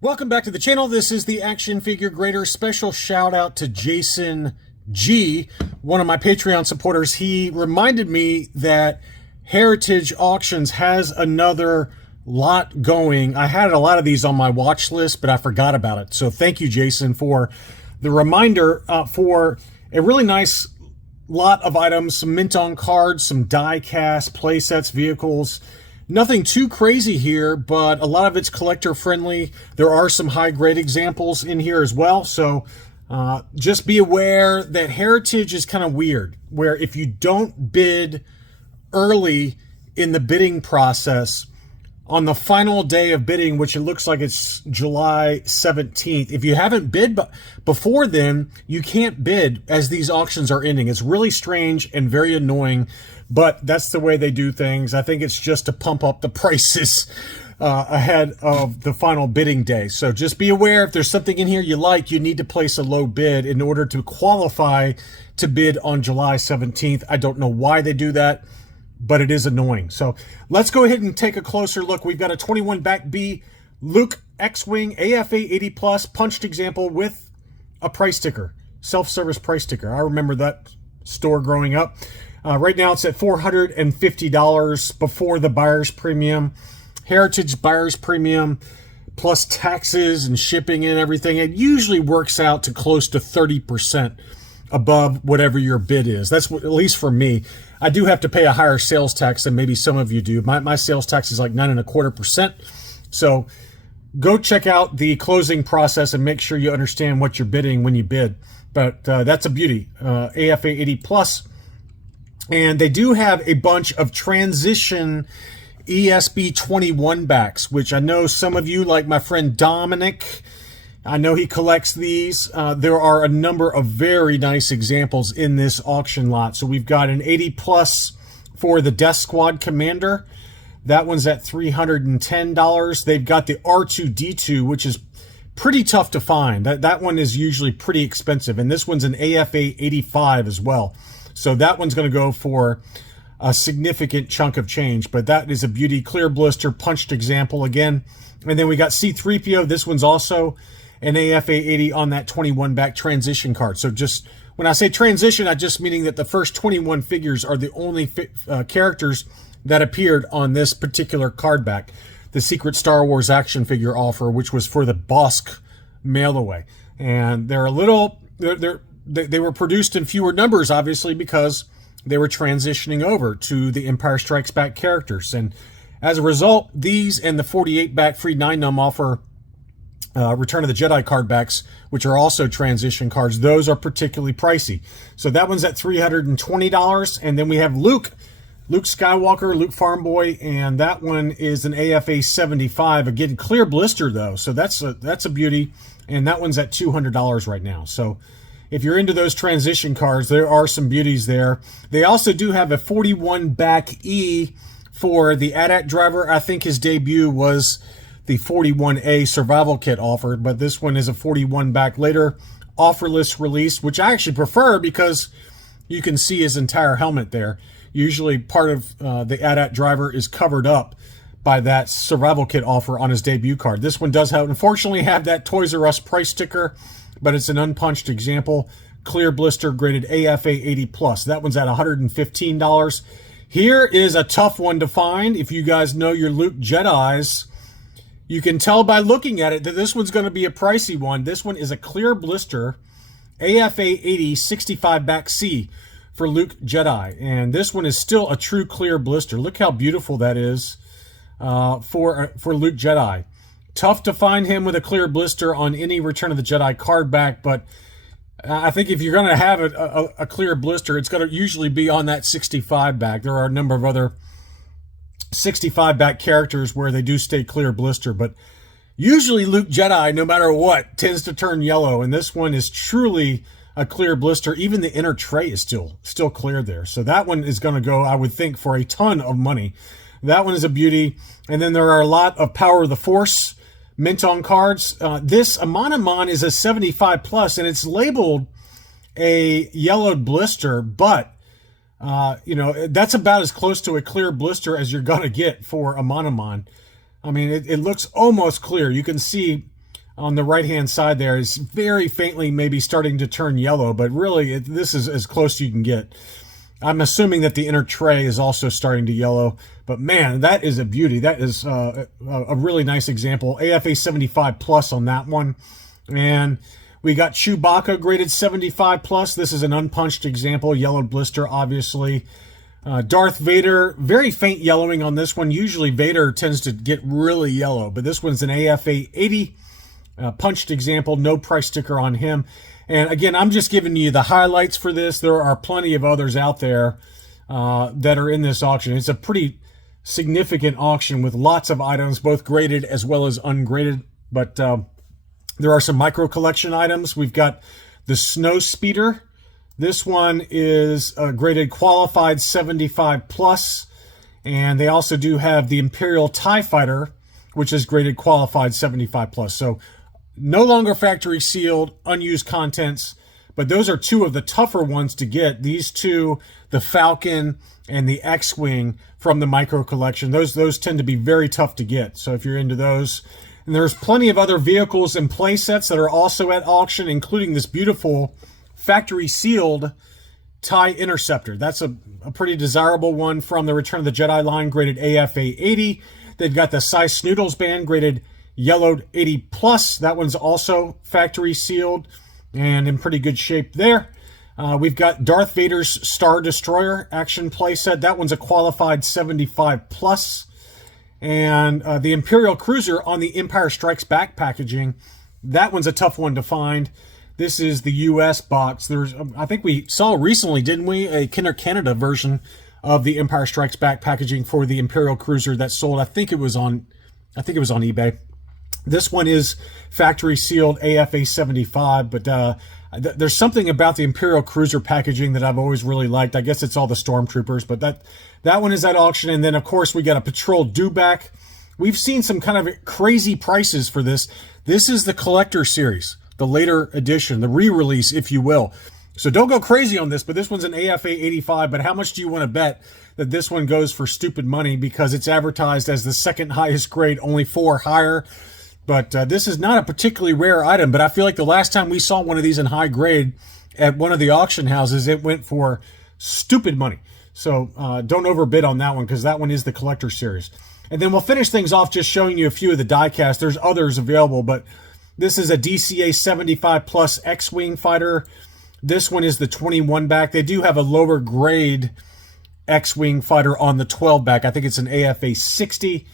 Welcome back to the channel. This is the Action Figure Grader. Special shout out to Jason G, one of my Patreon supporters. He reminded me that Heritage Auctions has another lot going. I had a lot of these on my watch list, but I forgot about it. So thank you, Jason, for the reminder for a really nice lot of items, some mint on cards, some die cast, play sets, vehicles. Nothing too crazy here, but a lot of it's collector friendly. There are some high grade examples in here as well. So just be aware that Heritage is kind of weird, where if you don't bid early in the bidding process, on the final day of bidding, which it looks like it's July 17th, if you haven't bid before then, you can't bid as these auctions are ending. It's really strange and very annoying, but that's the way they do things. I think it's just to pump up the prices ahead of the final bidding day. So just be aware, if there's something in here you like, you need to place a low bid in order to qualify to bid on July 17th. I don't know why they do that, but it is annoying. So let's go ahead and take a closer look. We've got a 21 back B Luke X-Wing AFA 80 plus punched example with a price sticker, self-service price sticker. I remember that store growing up. Right now it's at $450 before the buyer's premium. Heritage buyer's premium plus taxes and shipping and everything. It usually works out to close to 30% above whatever your bid is. That's at least for me. I do have to pay a higher sales tax than maybe some of you do. My sales tax is like 9.25%. So go check out the closing process and make sure you understand what you're bidding when you bid. But that's a beauty. AFA 80 plus. And they do have a bunch of transition ESB 21 backs, which I know some of you, like my friend Dominic, I know he collects these. There are a number of very nice examples in this auction lot. So we've got an 80 plus for the Death Squad Commander. That one's at $310. They've got the R2-D2, which is pretty tough to find. That one is usually pretty expensive. And this one's an AFA 85 as well. So that one's going to go for a significant chunk of change. But that is a beauty. Clear blister, punched example again. And then we got C-3PO. This one's also an AFA 80 on that 21 back transition card. So just when I say transition, I just meaning that the first 21 figures are the only characters that appeared on this particular card back. The Secret Star Wars action figure offer, which was for the Bosk mail away. And they're a little, they were produced in fewer numbers, obviously, because they were transitioning over to the Empire Strikes Back characters. And as a result, these and the 48 back free 9-num offer Return of the Jedi card backs, which are also transition cards. Those are particularly pricey. So that one's at $320. And then we have Luke Skywalker, Luke Farm Boy, and that one is an AFA 75. Again, clear blister though, so that's a beauty. And that one's at $200 right now. So if you're into those transition cards, there are some beauties there. They also do have a 41 back E for the AT-AT driver. I think his debut was the 41A survival kit offered, but this one is a 41 back later offerless release, which I actually prefer because you can see his entire helmet there. Usually part of the AT-AT driver is covered up by that survival kit offer on his debut card. This one does unfortunately have that Toys R Us price sticker, but it's an unpunched example. Clear blister graded AFA 80 plus. That one's at $115. Here is a tough one to find. If you guys know your Luke Jedis, you can tell by looking at it that this one's going to be a pricey one. This one is a clear blister AFA 80 65 back C for Luke Jedi. And this one is still a true clear blister. Look how beautiful that is for Luke Jedi. Tough to find him with a clear blister on any Return of the Jedi card back, but I think if you're going to have a clear blister, it's going to usually be on that 65 back. There are a number of other 65 back characters where they do stay clear blister, but usually Luke Jedi, no matter what, tends to turn yellow, and this one is truly a clear blister. Even the inner tray is still clear there. So that one is going to go, I would think, for a ton of money. That one is a beauty. And then there are a lot of Power of the Force mint on cards. This Amon is a 75 plus, and it's labeled a yellowed blister, but you know, that's about as close to a clear blister as you're going to get for a Amon. I mean, it looks almost clear. You can see on the right-hand side there is very faintly maybe starting to turn yellow, but really this is as close as you can get. I'm assuming that the inner tray is also starting to yellow, but man, that is a beauty. That is a really nice example. AFA 75 plus on that one. And we got Chewbacca graded 75 plus. This is an unpunched example, yellowed blister, obviously. Darth Vader, very faint yellowing on this one. Usually Vader tends to get really yellow, but this one's an AFA 80 punched example, no price sticker on him. And again, I'm just giving you the highlights for this. There are plenty of others out there that are in this auction. It's a pretty significant auction with lots of items, both graded as well as ungraded. But there are some micro collection items. We've got the Snow Speeder. This one is graded qualified 75 plus. And they also do have the Imperial TIE Fighter, which is graded qualified 75 plus. So no longer factory sealed, unused contents, but those are two of the tougher ones to get. These two, the Falcon and the X-Wing from the micro collection, those tend to be very tough to get. So if you're into those, and there's plenty of other vehicles and play sets that are also at auction, including this beautiful factory sealed TIE Interceptor. That's a pretty desirable one from the Return of the Jedi line, graded AFA 80. They've got the Cy Snoodles band, graded yellowed 80 plus. That one's also factory sealed and in pretty good shape there. We've got Darth Vader's Star Destroyer action playset. That one's a qualified 75 plus. And the Imperial Cruiser on the Empire Strikes Back packaging. That one's a tough one to find. This is the US box. There's, I think we saw recently, didn't we, a Kinder Canada version of the Empire Strikes Back packaging for the Imperial Cruiser that sold. I think it was on eBay. This one is factory sealed AFA 75, but there's something about the Imperial Cruiser packaging that I've always really liked. I guess it's all the Stormtroopers, but that one is at auction. And then, of course, we got a Patrol Dewback. We've seen some kind of crazy prices for this. This is the collector series, the later edition, the re-release, if you will. So don't go crazy on this, but this one's an AFA 85. But how much do you want to bet that this one goes for stupid money because it's advertised as the second highest grade, only 4 higher? But this is not a particularly rare item, but I feel like the last time we saw one of these in high grade at one of the auction houses, it went for stupid money. So don't overbid on that one because that one is the collector series. And then we'll finish things off just showing you a few of the die casts. There's others available, but this is a DCA 75 plus X-Wing fighter. This one is the 21 back. They do have a lower grade X-Wing fighter on the 12 back. I think it's an AFA 60.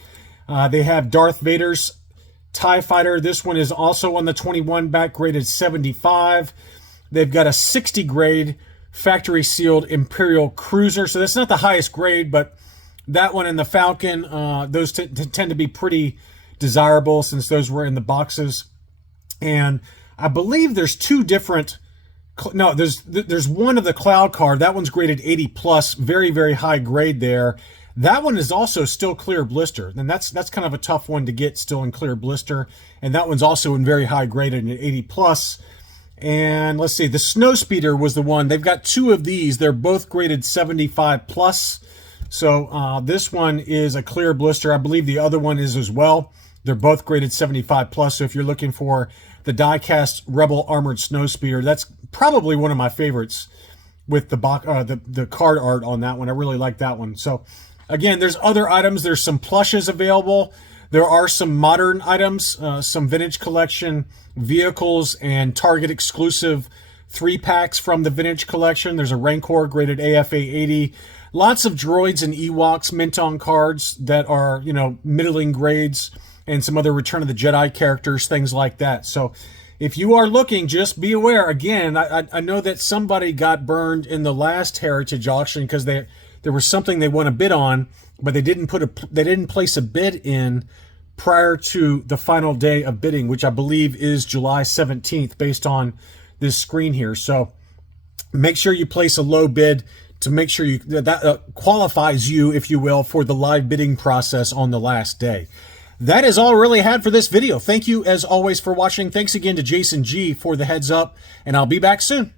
They have Darth Vader's TIE Fighter. This one is also on the 21 back, graded 75. They've got a 60 grade factory sealed Imperial Cruiser. So that's not the highest grade, but that one and the Falcon, those tend to be pretty desirable since those were in the boxes. And I believe there's two different, no, there's one of the Cloud Car. That one's graded 80 plus, very, very high grade there. That one is also still clear blister, and that's kind of a tough one to get still in clear blister. And that one's also in very high grade and 80 plus. And let's see, the Snow Speeder was the one. They've got two of these. They're both graded 75 plus. So this one is a clear blister. I believe the other one is as well. They're both graded 75 plus. So if you're looking for the die-cast Rebel Armored Snow Speeder, that's probably one of my favorites with the card art on that one. I really like that one. So again, there's other items. There's some plushes available. There are some modern items, some vintage collection vehicles and Target exclusive 3-packs from the vintage collection. There's a Rancor graded AFA 80. Lots of droids and Ewoks mint on cards that are, you know, middling grades, and some other Return of the Jedi characters, things like that. So if you are looking, just be aware. Again, I know that somebody got burned in the last Heritage auction because there was something they want to bid on, but they didn't place a bid in prior to the final day of bidding, which I believe is July 17th based on this screen here. So make sure you place a low bid to make sure that qualifies you, if you will, for the live bidding process on the last day. That is all I really had for this video. Thank you, as always, for watching. Thanks again to Jason G for the heads up, and I'll be back soon.